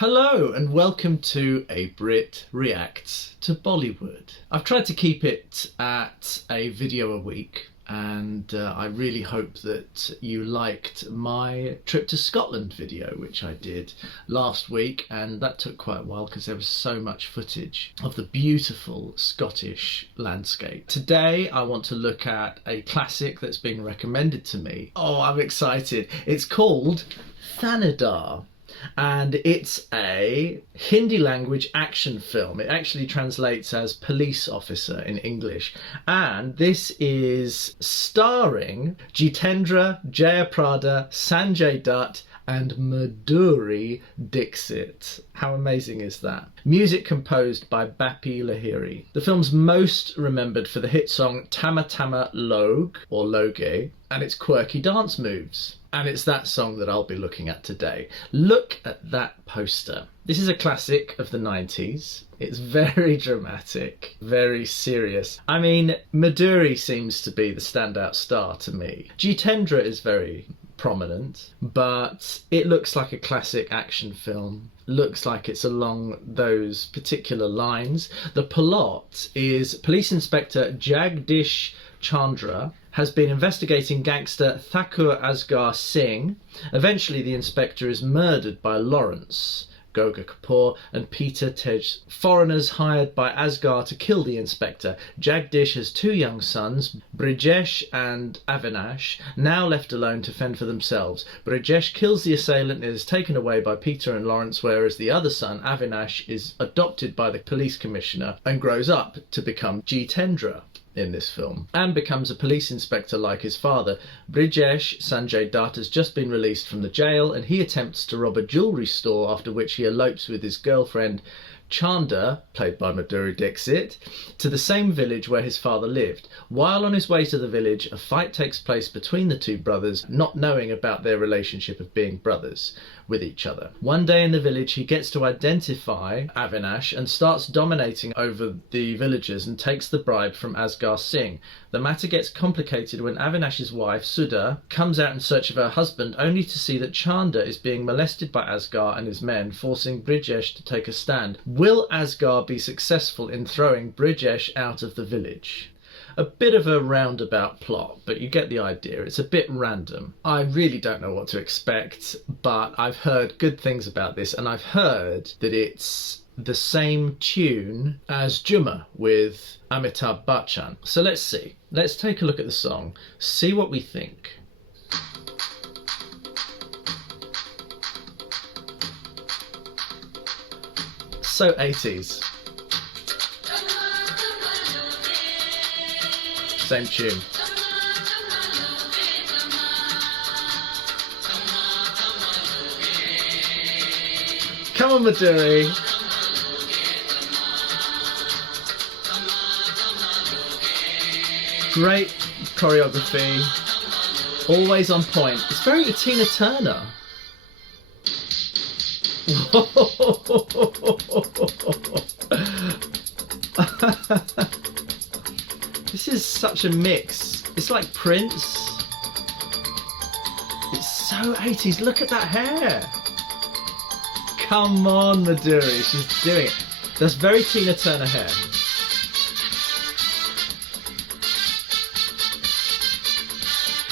Hello and welcome to a Brit Reacts to Bollywood. I've tried to keep it at a video a week and I really hope that you liked my trip to Scotland video which I did last week, and that took quite a while because there was so much footage of the beautiful Scottish landscape. Today I want to look at a classic that's been recommended to me. Oh, I'm excited. It's called THANEDAAR. And it's a Hindi language action film. It actually translates as police officer in English. And this is starring Jitendra, Jayaprada, Sanjay Dutt and Madhuri Dixit. How amazing is that? Music composed by Bappi Lahiri. The film's most remembered for the hit song TAMMA TAMMA LOGE or Loge and its quirky dance moves. And it's that song that I'll be looking at today. Look at that poster. This is a classic of the 90s. It's very dramatic, very serious. I mean, Madhuri seems to be the standout star to me. Jitendra is very prominent, but it looks like a classic action film. Looks like it's along those particular lines. The plot is Police Inspector Jagdish Chandra has been investigating gangster Thakur Asghar Singh. Eventually the inspector is murdered by Lawrence, Goga Kapoor and Peter Tej, foreigners hired by Asghar to kill the inspector. Jagdish has two young sons, Brijesh and Avinash, now left alone to fend for themselves. Brijesh kills the assailant and is taken away by Peter and Lawrence, whereas the other son, Avinash, is adopted by the police commissioner and grows up to become Jitendra in this film and becomes a police inspector like his father. Brijesh, Sanjay Dutt, has just been released from the jail and he attempts to rob a jewellery store, after which he elopes with his girlfriend Chanda, played by Madhuri Dixit, to the same village where his father lived. While on his way to the village, a fight takes place between the two brothers, not knowing about their relationship of being brothers with each other. One day in the village, he gets to identify Avinash and starts dominating over the villagers and takes the bribe from Asghar Singh. The matter gets complicated when Avinash's wife, Sudha, comes out in search of her husband, only to see that Chanda is being molested by Asghar and his men, forcing Brijesh to take a stand. Will Asghar be successful in throwing Brijesh out of the village? A bit of a roundabout plot, but you get the idea. It's a bit random. I really don't know what to expect, but I've heard good things about this, and I've heard that it's the same tune as Juma with Amitabh Bachchan. So let's see. Let's take a look at the song, see what we think. So 80s. Same tune. Come on, Madhuri. Great choreography. Always on point. It's very Tina Turner. This is such a mix. It's like Prince. It's so 80s. Look at that hair. Come on, Madhuri. She's doing it. That's very Tina Turner hair.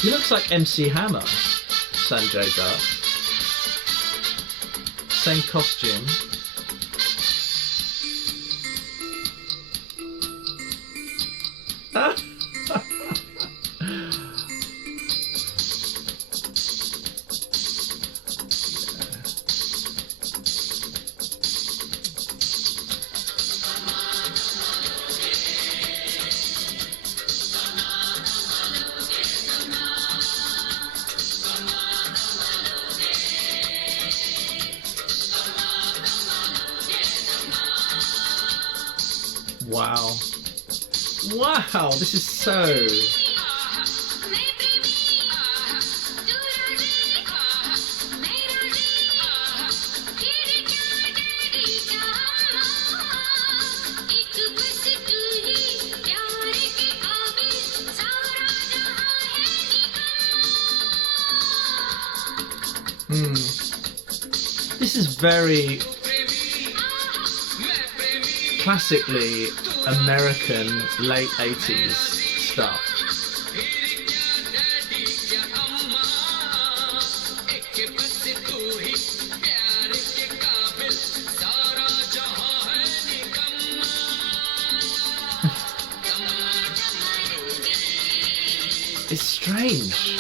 He looks like MC Hammer, Sanjay Dutt. Same costume. Wow. Wow, this is so... This is very classically American late 80s stuff. It's strange.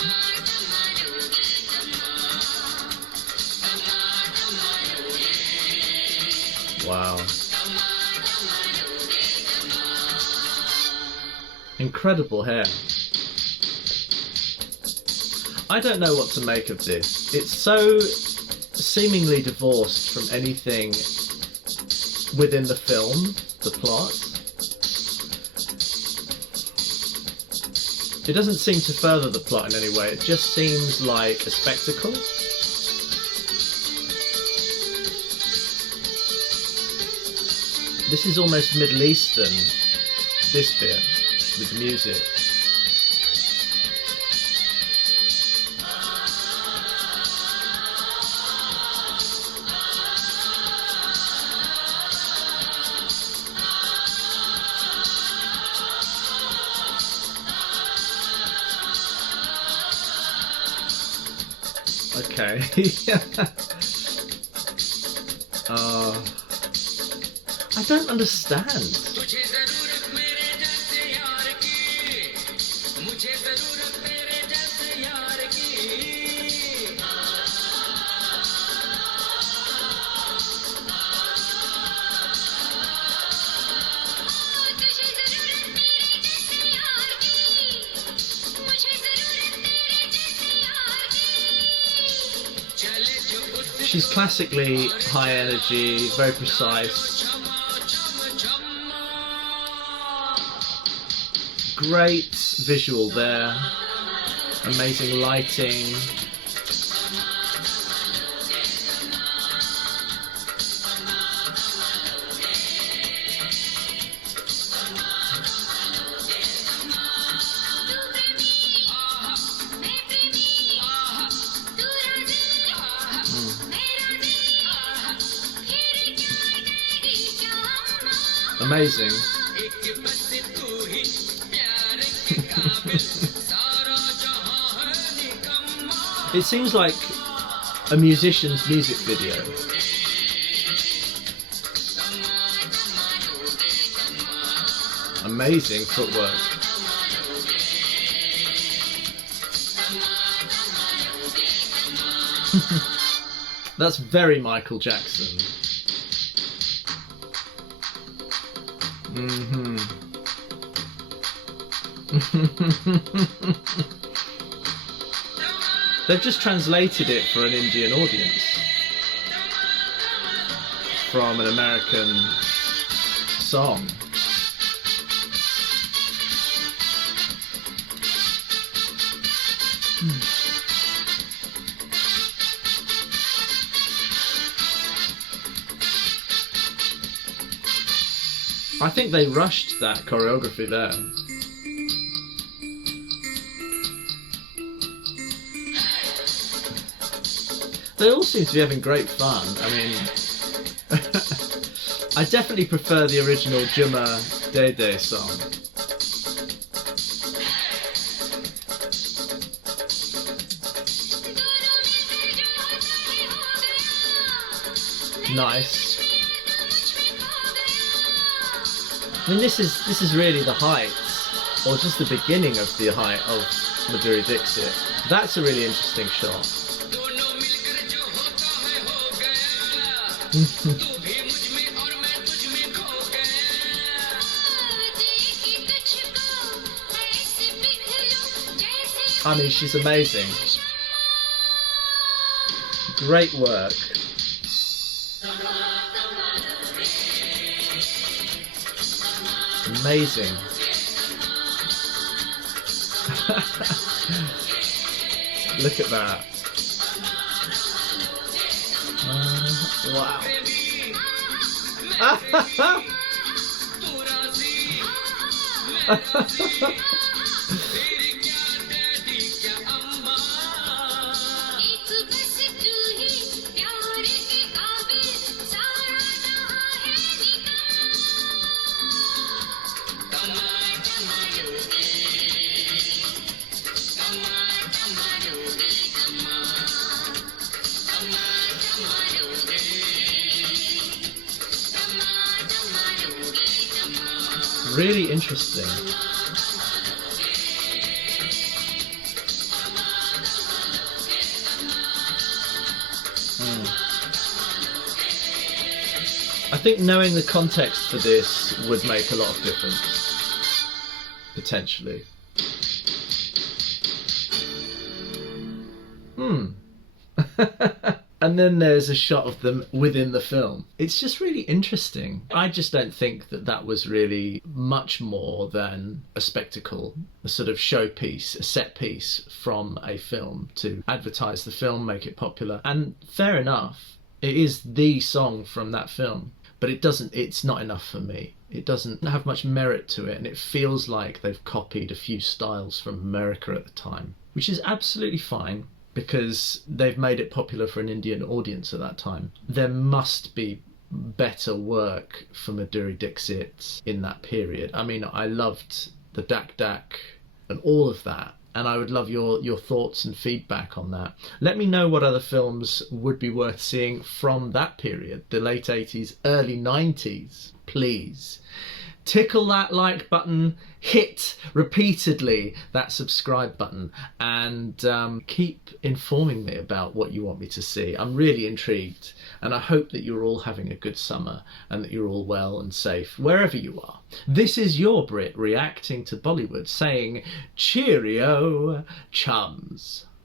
Wow. Incredible hair. I don't know what to make of this. It's so seemingly divorced from anything within the film, the plot. It doesn't seem to further the plot in any way. It just seems like a spectacle. This is almost Middle Eastern, this bit, with the music. Okay. I don't understand. She's classically high energy, very precise. Great visual there. Amazing lighting. Amazing. It seems like a musician's music video. Amazing footwork. That's very Michael Jackson. They've just translated it for an Indian audience from an American song. I think they rushed that choreography there. They all seem to be having great fun. I mean, I definitely prefer the original Jumma Dede song. Nice. I mean, this is really the height, or just the beginning of the height of Madhuri Dixit. That's a really interesting shot. I mean, she's amazing. Great work. Amazing. Look at that. Wow. Really interesting. I think knowing the context for this would make a lot of difference, potentially. And then there's a shot of them within the film. It's just really interesting. I just don't think that that was really much more than a spectacle, a sort of showpiece, a set piece from a film to advertise the film, make it popular. And fair enough, it is the song from that film, but it's not enough for me. It doesn't have much merit to it, and it feels like they've copied a few styles from America at the time, which is absolutely fine, because they've made it popular for an Indian audience at that time. There must be better work for Madhuri Dixit in that period. I mean, I loved the Dak Dak and all of that, and I would love your thoughts and feedback on that. Let me know what other films would be worth seeing from that period, the late 80s, early 90s, please. Tickle that like button, hit repeatedly that subscribe button, and keep informing me about what you want me to see. I'm really intrigued, and I hope that you're all having a good summer and that you're all well and safe wherever you are. This is your Brit reacting to Bollywood, saying cheerio, chums.